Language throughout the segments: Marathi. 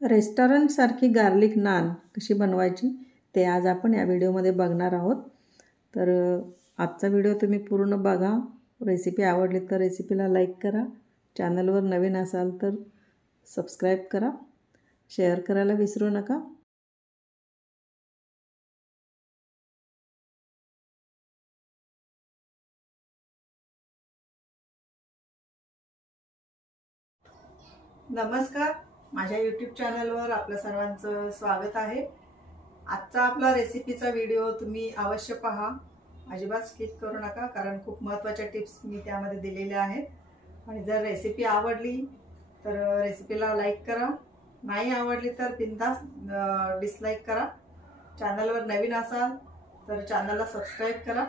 रेस्टॉरंटसारखी गार्लिक नान कशी बनवायची ते आज आपण या व्हिडिओमध्ये बघणार आहोत। तर आजचा व्हिडिओ तुम्ही पूर्ण बघा। रेसिपी आवडली तर रेसिपीला लाईक करा, चॅनलवर नवीन असाल तर सबस्क्राईब करा, शेअर करायला विसरू नका। नमस्कार, माझ्या YouTube चॅनलवर आपल्या सर्वांचं स्वागत आहे। आजचा आपला रेसिपीचा व्हिडिओ तुम्ही अवश्य पहा, अजिबात स्किप करू नका, कारण खूप महत्त्वाच्या टिप्स मी त्यामध्ये दिलेल्या आहेत। आणि जर रेसिपी आवडली तर रेसिपीला लाईक करा, नाही आवडली तर बिनधास्त डिसलाईक करा। चॅनलवर नवीन असाल तर चॅनलला सबस्क्राईब करा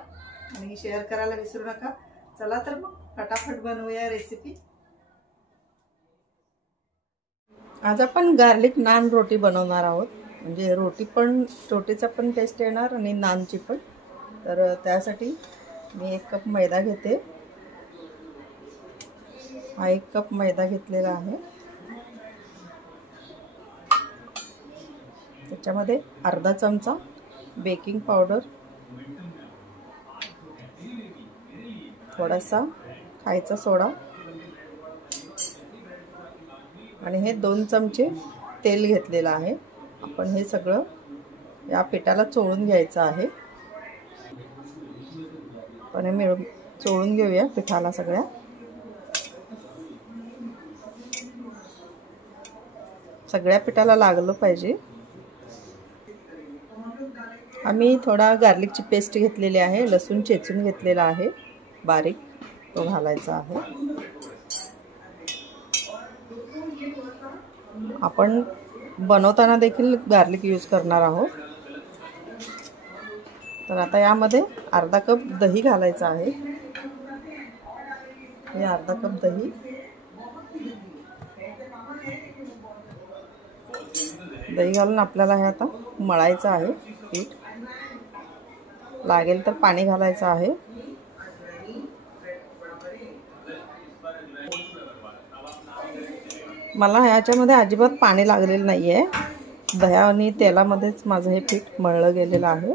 आणि शेअर करायला विसरू नका। चला तर मग फटाफट बनवूया रेसिपी। आज आपण गार्लिक नान रोटी बनवणार आहोत, म्हणजे रोटीचा पण टेस्ट येणार आणि नानची पण। तर त्यासाठी मी 1 कप मैदा घेते। हा 1 कप मैदा घेतलेला आहे। त्याच्यामध्ये अर्धा चमचा बेकिंग पावडर, थोडासा खायचा सोडा आणि हे 2 चमचे तेल घेतलेलं आहे। आपण हे सगळं या पिठाला चोळून घ्यायचं आहे। पण हे चोळून घेऊया पिठाला सगळ्या पिठाला लागलं पाहिजे। आम्ही थोडा गार्लिकची पेस्ट घेतलेली आहे, लसूण चेचून घेतलेला आहे बारीक, तो घालायचा आहे। आपण बनवताना देखील गार्लिक यूज करणार आहोत। तर आता यामध्ये अर्धा कप दही घालायचं आहे। हे अर्धा कप दही घालून आपल्याला हे आता मळायचं आहे पीठ। लागेल तर पाणी घालायचं आहे। मला ह्याच्यामध्ये अजिबात पाणी लागलेलं नाहीये, दह्या आणि तेलामध्येच माझं हे पीठ मळलं गेलेलं आहे।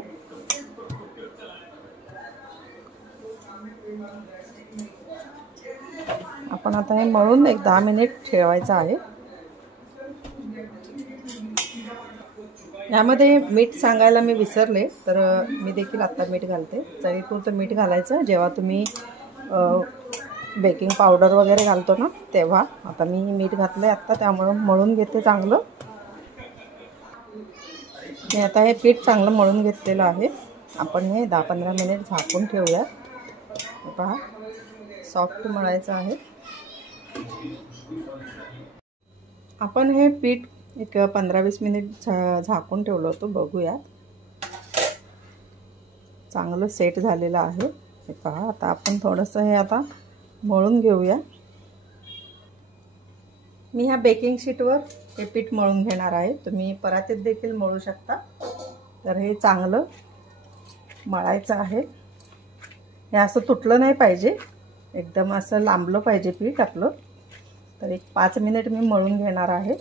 आपण आता हे मळून 10 मिनिट ठेवायचं आहे। यामध्ये मीठ सांगायला मी विसरले, तर मी देखील आता मीठ घालते। चवीपुरतं मीठ घालायचं जेव्हा तुम्ही बेकिंग पावडर वगैरे घालतो ना तेव्हा। आता मी मीठ घातलंय आता, त्यामुळे मळून घेते चांगलं। मी आता हे पीठ चांगलं मळून घेतलेलं आहे। आपण हे 10-15 मिनिट झाकून ठेवूया। पहा, सॉफ्ट मळायचं आहे। आपण हे पीठ एक 15-20 मिनिट झाकून ठेवलं होतं, बघूया चांगलं सेट झालेलं आहे। हे पहा, आता आपण थोडंसं हे आता मळून घेऊया। मी ह्या बेकिंग शीटवर हे पीठ मळून घेणार आहे, तुम्ही परातीत देखील मळू शकता। तर हे चांगलं मळायचं आहे। हे असं तुटलं नाही पाहिजे, एकदम असं लांबलं पाहिजे पीठ आपलं। तर एक 5 मिनिट मी मळून घेणार आहे।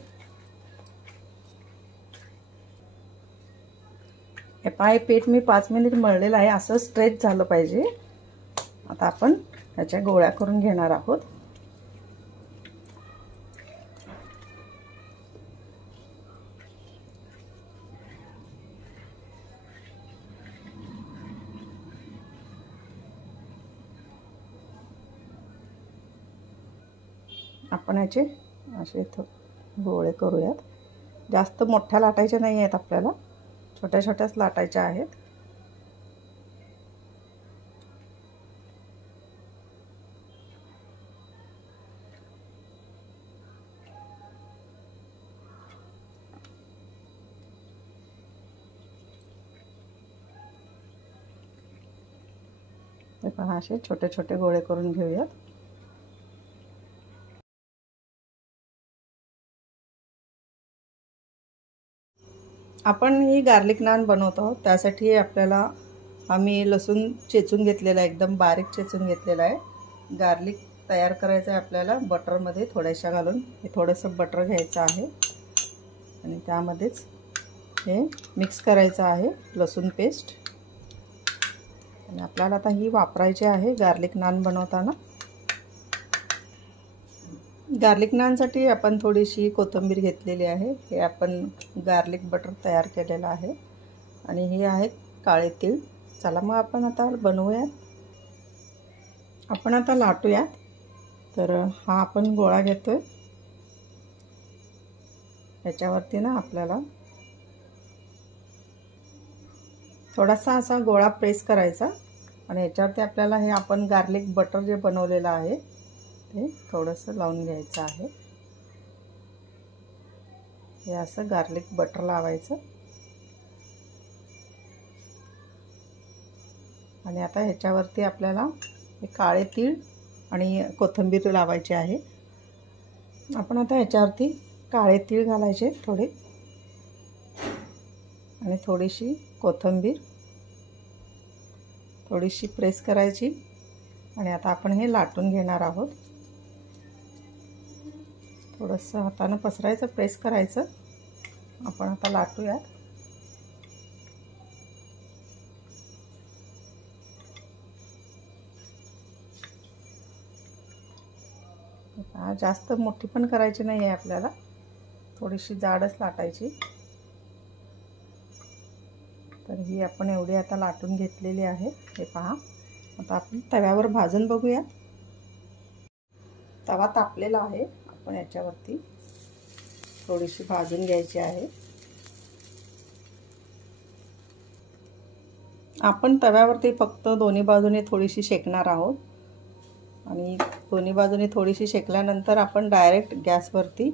हे पहा, पीठ मी 5 मिनिट मळलेलं आहे, असं स्ट्रेच झालं पाहिजे। आता आपण ह्याच्या गोळ्या करून घेणार आहोत। आपण याचे असे गोळे करूयात। जास्त मोठ्या लाटायच्या नाही आहेत आपल्याला, छोट्या छोट्याच लाटायच्या आहेत। हे पहा, असे छोटे छोटे गोळे करून घेऊयात। आपण ही गार्लिक नान बनवतो आहोत, त्यासाठी आपल्याला आम्ही लसूण चेचून घेतलेला आहे, एकदम बारीक चेचून घेतलेला आहे। गार्लिक तयार करायचं आहे आपल्याला बटरमध्ये थोड्याशा घालून। हे थोडंसं बटर घ्यायचं आहे आणि त्यामध्येच हे मिक्स करायचं आहे लसूण पेस्ट. आणि आपल्याला आता ही वापरायची आहे गार्लिक नान बनवताना. गार्लिक नानसाठी आपण थोडीशी कोथिंबीर घेतलेली आहे. हे आपण गार्लिक बटर तयार केलेलं आहे आणि हे आहेत काळे तीळ. चला मग आपण आता बनवूयात. आपण आता लाटूयात. तर हा आपण गोळा घेतोय. याच्यावरती ना आपल्याला थोडासा असा गोळा प्रेस करायचा आणि याच्यावरती आपल्याला हे आपण गार्लिक बटर जे बनवलेलं आहे ते थोडंसं लावून घ्यायचं आहे. हे असं गार्लिक बटर लावायचं. आणि आता ह्याच्यावरती आपल्याला हे काळे तीळ आणि कोथिंबीर लावायची आहे. आपण आता ह्याच्यावरती काळे तीळ घालायचे थोडे आणि थोडीशी कोथिंबीर थोडीशी प्रेस करायची. आणि आता आपण हे लाटून घेणार आहोत. थोडंसं हाताने पसरायचं, प्रेस करायचं. आपण आता लाटूयात. जास्त मोठी पण करायची नाही आहे आपल्याला, थोडीशी जाडच लाटायची. तर ही आपण एवढी आता लाटून घेतलेली आहे. हे पहा. आता आपण तव्यावर भाजून बघूया. तवा तापलेला आहे. आपण याच्यावरती थोडीशी भाजून घ्यायची आहे. आपण तव्यावरती फक्त दोन्ही बाजूने थोडीशी शेकणार आहोत आणि दोन्ही बाजूने थोडीशी शेकल्यानंतर आपण डायरेक्ट गॅसवरती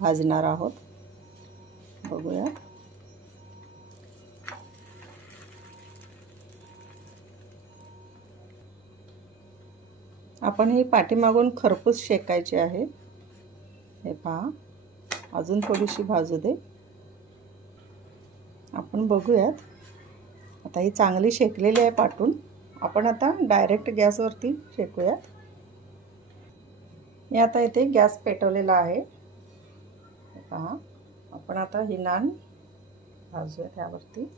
भाजणार आहोत. बघूया. आपण ही पाठीमागून खरपूस शेकायची आहे. हे पहा. अजून थोडीशी भाजू दे. आपण बघूयात. आता ही चांगली शेकलेली आहे पाठून. आपण आता डायरेक्ट गॅसवरती शेकूयात. मी आता इथे गॅस पेटवलेला आहे. पहा. आपण आता ही नान भाजूया त्यावरती.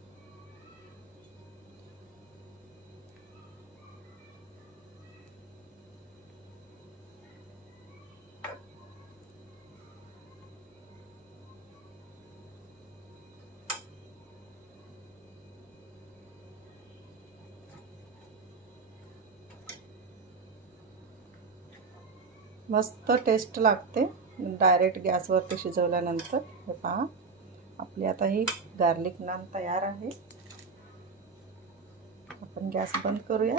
मस्त टेस्ट लागते डायरेक्ट गॅसवरती शिजवल्यानंतर. हे पहा. आपली आता ही गार्लिक नान तयार आहे. आपण गॅस बंद करूया.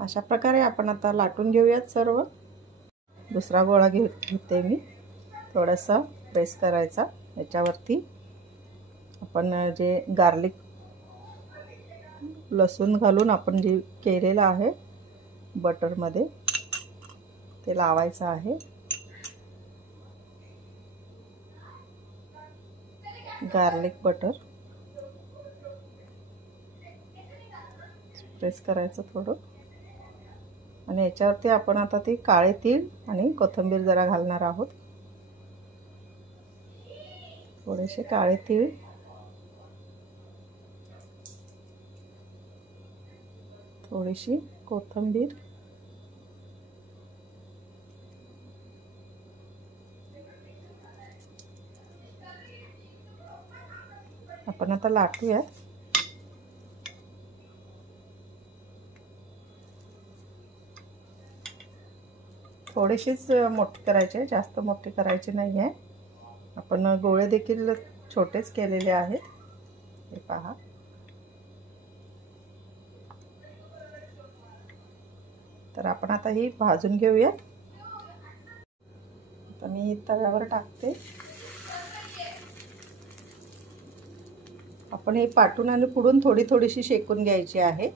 अशा प्रकारे आपण आता लाटून घेऊयात सर्व. दुसरा गोळा घेते मी. थोडासा प्रेस करायचा. याच्यावरती आपण जे गार्लिक लसूण घालून आपण जे केलेलं आहे बटरमध्ये ते लावायचं आहे. गार्लिक बटर प्रेस करायचं थोडं. आणि याच्यावरती आपण आता ते काळे तीळ आणि कोथिंबीर जरा घालणार आहोत. थोडेसे काळे तीळ, थोडीशी कोथिंबीर, आपण आता लाटूयात. थोडीशीच मोठी करायची, जास्त मोठी करायची नाही आहे. आपण गोळे देखील छोटेच केलेले आहेत. हे पहा. तर आपण आता ही भाजून घेऊया. आता मी तव्यावर टाकते. आपण हे पाठून आणि पुढून थोडी थोडीशी शेकून घ्यायची आहे.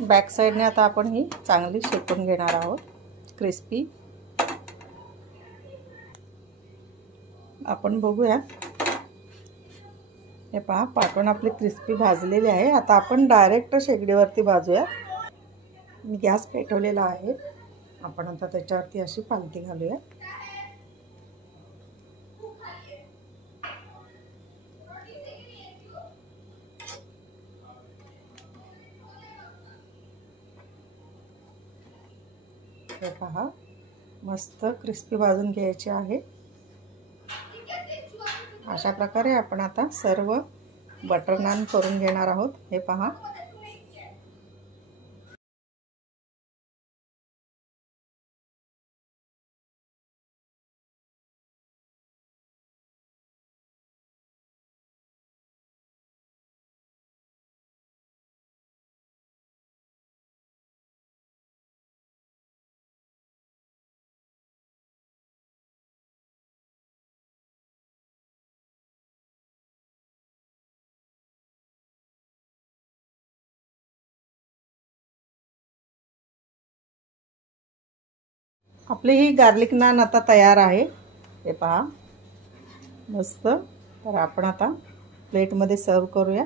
बॅक साइडने आता आपण ही चांगली शेकून घेणार आहोत. क्रिस्पी आपण बघूया। हे पहा पाटवण आपले क्रिस्पी भाजलेले आहे। आता आपण डायरेक्ट शेगडीवरती भाजूया। मी गॅस पेटवलेला आहे। आपण आता त्याच्यावरती अशी पालथी घालूया। हे पहा मस्त क्रिस्पी भाजून घ्यायचे आहे। अशा प्रकारे आपण आता सर्व बटर नान करून घेणार आहोत। हे पहा आपली ही गार्लिक नान आता तयार आहे। हे पहा मस्त। तर आपण आता प्लेटमध्ये सर्व करूया।